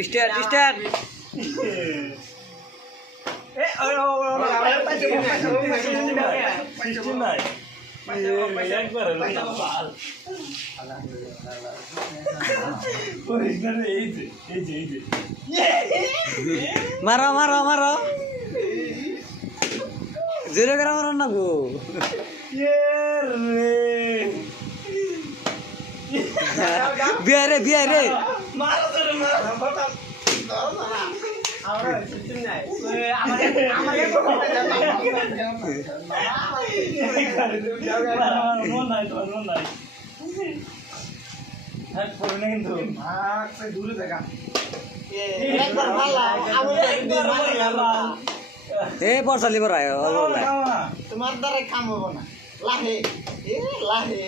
start start মারো মারো মারো জোরে করে মারো না গো বিয়ারে বিয়ারে পড়সালি পড়ায় তোমার দ্বারা কাম হবো না লাহে লাহে